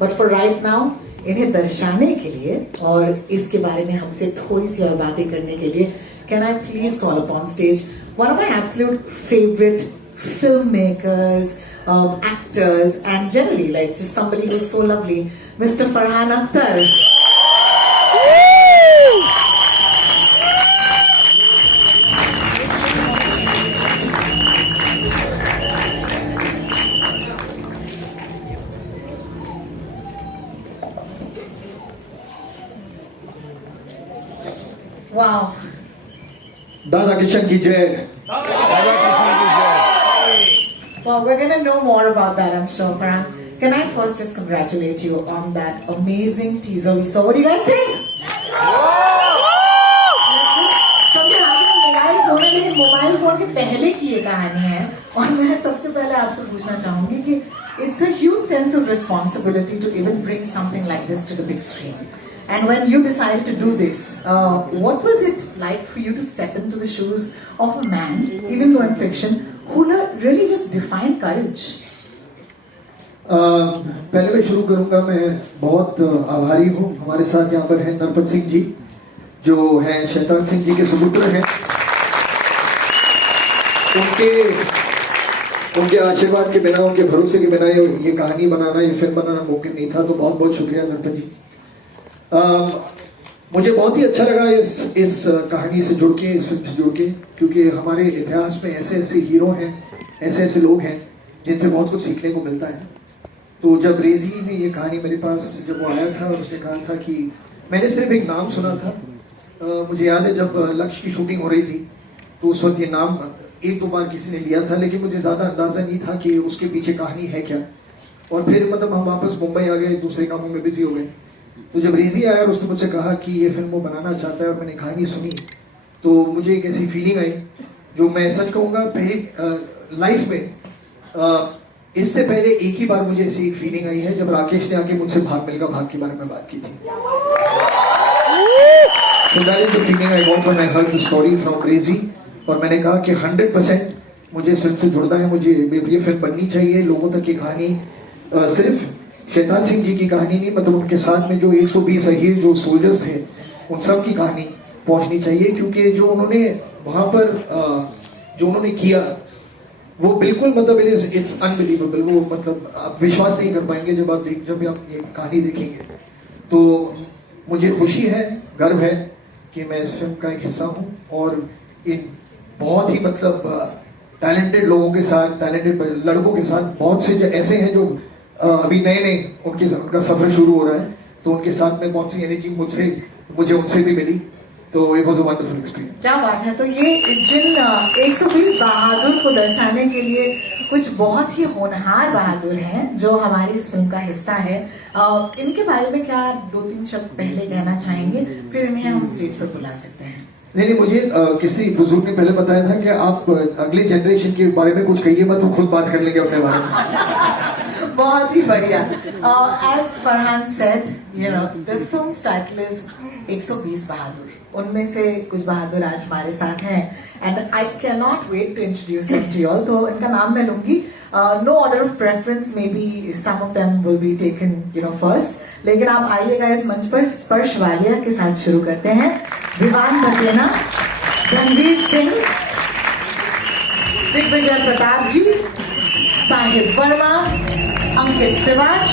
But for right now इन्हें दर्शाने के लिए और इसके बारे में हमसे थोड़ी सी और बातें करने के लिए can I please call upon stage one of my absolute favourite film makers, actors, and generally like just somebody who's so lovely, Mr. Farhan Akhtar. Wow. दादा किशन की जय. Well, we're going to know more about that, I'm sure, Farhan. Can I first just congratulate you on that amazing teaser we saw? What do you guys think? सबके हाथ में mobile phone है, लेकिन mobile phone के पहले की ये कहानी है और मैं सबसे पहले आपसे पूछना चाहूंगी कि it's a huge sense of responsibility to even bring something like this to the big screen. And when you decided to do this, what was it like for you to step into the shoes of a man, even though in fiction, who really just defined courage? पहले मैं शुरू करूंगा. मैं बहुत आभारी हूँ. हमारे साथ यहाँ पर हैं नरपत सिंह जी, जो हैं शैतान सिंह जी के सुपुत्र हैं. उनके आशीर्वाद के बिना, उनके भरोसे के बिना ये कहानी बनाना, ये फिल्म बनाना मुमकिन नहीं था. तो बहुत बहुत शुक्रिया नरपत जी. मुझे बहुत ही अच्छा लगा इस कहानी से जुड़ के, इस फिल्म से जुड़ के, क्योंकि हमारे इतिहास में ऐसे ऐसे हीरो हैं, ऐसे ऐसे लोग हैं जिनसे बहुत कुछ सीखने को मिलता है. तो जब रेजी ने ये कहानी मेरे पास जब वो आया था और उसने कहा था कि मैंने सिर्फ एक नाम सुना था. मुझे याद है जब लक्ष्य की शूटिंग हो रही थी तो उस वक्त ये नाम एक दो बार किसी ने लिया था, लेकिन मुझे ज़्यादा अंदाज़ा नहीं था कि उसके पीछे कहानी है क्या. और फिर मतलब हम वापस मुंबई आ गए, दूसरे कामों में बिजी हो गए. तो जब रेजी आया और उसने मुझसे कहा कि ये फिल्म वो बनाना चाहता है और मैंने कहानी सुनी, तो मुझे एक ऐसी फीलिंग आई जो मैं सच कहूँगा पहली लाइफ में इससे पहले एक ही बार मुझे ऐसी एक फीलिंग आई है जब राकेश ने आके मुझसे भाग मिल्खा भाग के बारे में बात की थी. So that is the feeling I got when I heard the story from Crazy. और मैंने कहा कि 100% मुझे इस फिल्म से जुड़ना है, मुझे ये फिल्म बननी चाहिए. लोगों तक की कहानी सिर्फ शैतान सिंह जी की कहानी नहीं, मतलब उनके साथ में जो 120 अहीर जो सोल्जर्स थे उन सब की कहानी पहुंचनी चाहिए. क्योंकि जो उन्होंने वहाँ पर जो उन्होंने किया वो बिल्कुल मतलब इट्स अनबिलीवेबल. वो मतलब आप विश्वास नहीं कर पाएंगे जब आप ये कहानी देखेंगे. तो मुझे खुशी है, गर्व है कि मैं इस फिल्म का एक हिस्सा हूँ और इन बहुत ही मतलब टैलेंटेड लोगों के साथ, टैलेंटेड लड़कों के साथ, बहुत से जो ऐसे हैं जो अभी नए नए उनका सफर शुरू हो रहा है, तो उनके साथ में बहुत सी एनर्जी मुझे उनसे भी मिली. तो it was a wonderful experience. क्या बात है. तो ये जिन 120 बहादुर को दर्शाने के लिए कुछ बहुत ही होनहार बहादुर हैं जो हमारी इस फिल्म का हिस्सा है, इनके बारे में क्या आप 2-3 शब्द पहले कहना चाहेंगे, फिर इन्हें हम स्टेज पर बुला सकते हैं. नहीं, मुझे किसी बुजुर्ग ने पहले बताया था कि आप अगले जनरेशन के बारे में कुछ कहिए मत, वो खुद बात कर लेंगे अपने बारे में. बहुत ही बढ़िया. As Farhan said, you know, the film's title is 120 बहादुर. उनमें से कुछ बहादुर आज हमारे साथ हैं and I cannot wait to introduce them to you all. तो इनका नाम मैं लूंगी. No order of preference, maybe some of them will be taken, you know, first. लेकिन आप आइएगा इस मंच पर. स्पर्श वालिया के साथ शुरू करते हैं. विवान बतेना, रणवीर सिंह, दिग्विजय प्रताप जी, साहिब वर्मा, अंकित सिवाच,